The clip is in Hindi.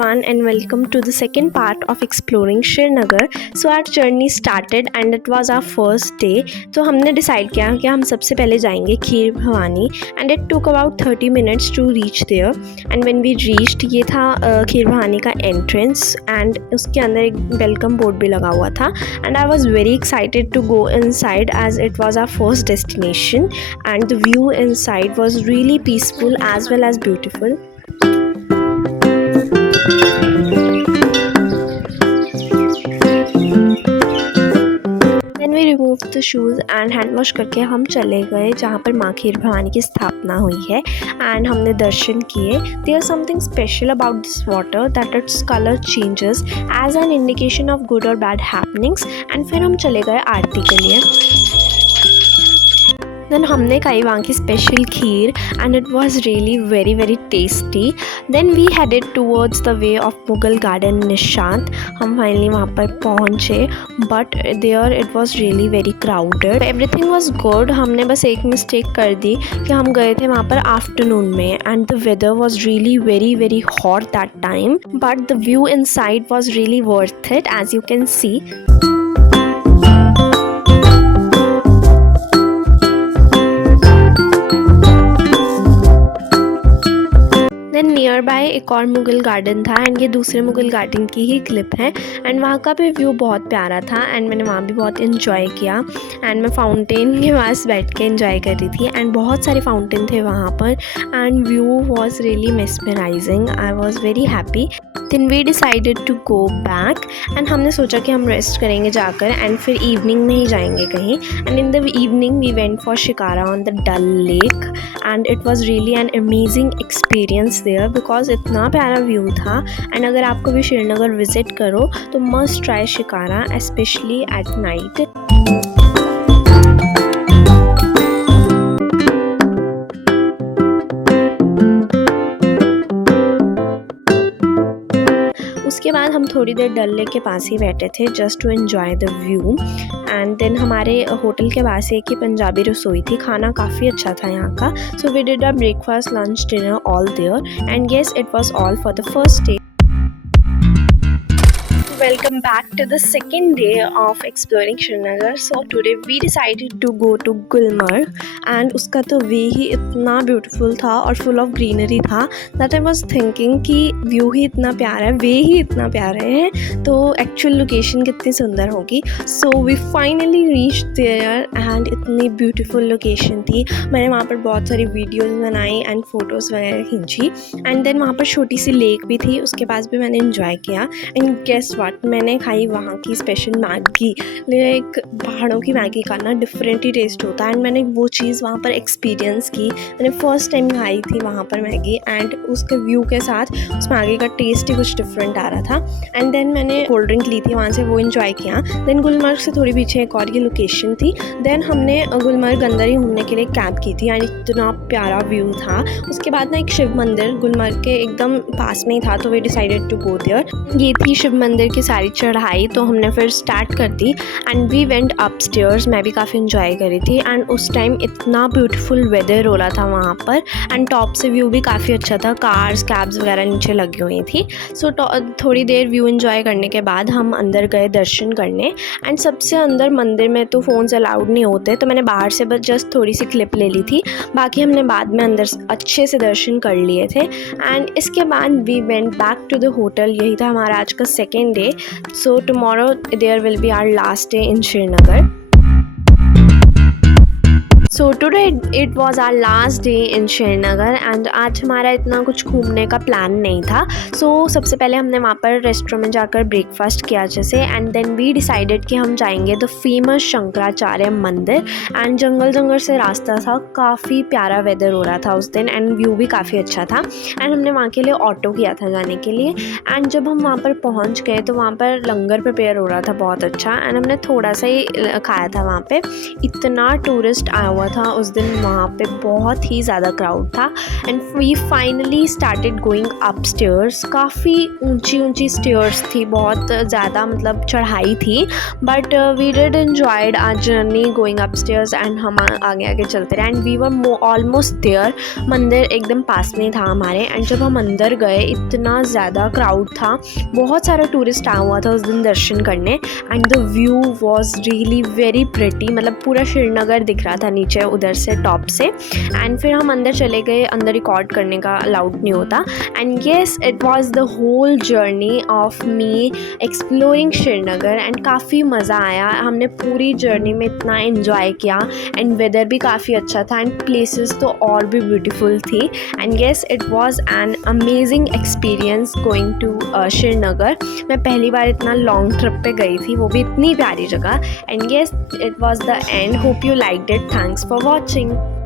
everyone and welcome to the second part of exploring Srinagar. So our journey started and it was our first day. तो हमने डिसाइड किया कि हम सबसे पहले जाएंगे खीर Bhavani and it took about 30 minutes to reach there. And when we reached, ये था खीर भवानी का entrance and उसके अंदर एक welcome board भी लगा हुआ था. And I was very excited to go inside as it was our first destination and the view inside was really peaceful as well as beautiful. Then we removed the shoes and hand wash करके हम चले गए जहाँ पर माँ खीर भवानी की स्थापना हुई है and हमने दर्शन किए. There's something special about this water that its color changes as an indication of good or bad happenings. And फिर हम चले गए आरती के लिए. Then हमने खाई वहाँ की special kheer and it was really very tasty. Then we headed towards the way of Mughal Garden Nishant. हम फाइनली वहाँ पर पहुँचे but there it was really very crowded. Everything was good. हमने बस एक मिस्टेक कर दी कि हम गए थे वहाँ पर आफ्टरनून में and the weather was really very hot that time. But the view inside was really worth it as you can see. Near by एक और मुगल गार्डन था एंड ये दूसरे मुगल गार्डन की ही क्लिप है एंड वहाँ का भी व्यू बहुत प्यारा था एंड मैंने वहाँ भी बहुत इन्जॉय किया एंड मैं फाउंटेन के पास बैठ के इन्जॉय कर रही थी एंड बहुत सारे फाउंटेन थे वहाँ पर and view was really mesmerising. I was very happy. Then we decided to go back and हमने सोचा कि हम रेस्ट करेंगे जाकर एंड फिर इवनिंग में ही जाएंगे कहीं and in the evening we went for shikara on the Dal lake and it was really an amazing experience there because इतना प्यारा व्यू था एंड अगर आप कभी श्रीनगर विजिट करो तो must try shikara specially at night. उसके बाद हम थोड़ी देर डल लेक के पास ही बैठे थे just to enjoy the view and then हमारे होटल के पास एक ही पंजाबी रसोई थी. खाना काफ़ी अच्छा था यहाँ का. So we did a breakfast lunch dinner all there and yes it was all for the first day. Welcome back to the second day of exploring Srinagar. So today we decided to go to Gulmarg and उसका तो वे ही इतना beautiful था और full of greenery था that I was thinking कि व्यू ही इतना प्यारा है, वे ही इतना प्यारे हैं तो actual location कितनी सुंदर होगी. So we finally reached there and इतनी beautiful location थी. मैंने वहाँ पर बहुत सारी वीडियोज़ बनाई एंड फ़ोटोज़ वगैरह खींची एंड देन वहाँ पर छोटी सी लेक भी थी उसके पास भी मैंने इन्जॉय किया एंड गेस व्हाट मैंने खाई वहाँ की स्पेशल मैगी. लाइक पहाड़ों की मैगी का ना डिफरेंट ही टेस्ट होता है एंड मैंने वो चीज़ वहाँ पर एक्सपीरियंस की. मैंने फर्स्ट टाइम खाई थी वहाँ पर मैगी एंड उसके व्यू के साथ उस मैगी का टेस्ट ही कुछ डिफरेंट आ रहा था एंड देन मैंने कोल्ड ड्रिंक ली थी वहाँ से, वो इन्जॉय किया. देन गुलमर्ग से थोड़ी पीछे एक और ये लोकेशन थी. देन हमने गुलमर्ग अंदर ही घूमने के लिए कैब की थी एंड इतना प्यारा व्यू था. उसके बाद ना एक शिव मंदिर गुलमर्ग के एकदम पास में ही था तो we decided to go there. ये थी शिव मंदिर की सारी चढ़ाई तो हमने फिर स्टार्ट कर दी एंड वी वेंट अपस्टेयर्स. मैं भी काफ़ी इन्जॉय करी थी एंड उस टाइम इतना ब्यूटीफुल वेदर हो रहा था वहाँ पर एंड टॉप से व्यू भी काफ़ी अच्छा था. कार्स कैब्स वगैरह नीचे लगी हुई थी. सो थोड़ी देर व्यू इन्जॉय करने के बाद हम अंदर गए दर्शन करने एंड सबसे अंदर मंदिर में तो फ़ोन्स अलाउड नहीं होते तो मैंने बाहर से बस जस्ट थोड़ी सी क्लिप ले ली थी. बाकी हमने बाद में अंदर अच्छे से दर्शन कर लिए थे एंड इसके बाद we went back to the hotel. यही था हमारा आज का second day. So tomorrow there will be our last day in Srinagar. So today it was our last day in Srinagar and आज हमारा इतना कुछ घूमने का प्लान नहीं था. So सबसे पहले हमने वहाँ पर रेस्टोरेंट में जाकर ब्रेकफास्ट किया जैसे एंड देन वी डिसाइडेड कि हम जाएंगे द फेमस शंकराचार्य मंदिर एंड जंगल से रास्ता था. काफ़ी प्यारा वेदर हो रहा था उस दिन एंड व्यू भी काफ़ी अच्छा था एंड हमने वहाँ के लिए ऑटो किया था जाने के लिए एंड जब हम वहाँ पर पहुँच गए तो वहाँ पर लंगर प्रिपेयर हो रहा था बहुत अच्छा एंड हमने थोड़ा सा ही खाया था वहाँ पर. इतना टूरिस्ट आया हुआ था उस दिन वहाँ पे बहुत ही ज़्यादा क्राउड था and we finally started going upstairs. काफ़ी ऊंची स्टेयर्स थी, बहुत ज़्यादा मतलब चढ़ाई थी, but we did enjoyed our journey going upstairs and हम आगे चलते रहे and we were almost there. मंदिर एकदम पास में था हमारे एंड जब हम अंदर गए इतना ज़्यादा क्राउड था, बहुत सारा टूरिस्ट आया हुआ था उस दिन दर्शन करने and the view was really very pretty. मतलब पूरा श्रीनगर दिख रहा था नीचे उधर से टॉप से एंड फिर हम अंदर चले गए। अंदर रिकॉर्ड करने का अलाउड नहीं होता and yes it was the whole journey of me exploring Srinagar and काफ़ी मज़ा आया। हमने पूरी जर्नी में इतना एंजॉय किया एंड वेदर भी काफ़ी अच्छा था एंड प्लेसेस तो और भी ब्यूटीफुल थी and yes it was an amazing experience going to Srinagar. मैं पहली बार इतना लॉन्ग ट्रिप पे गई थी, वो भी इतनी प्यारी जगह and yes it was the end. Hope you liked it. Thanks for watching.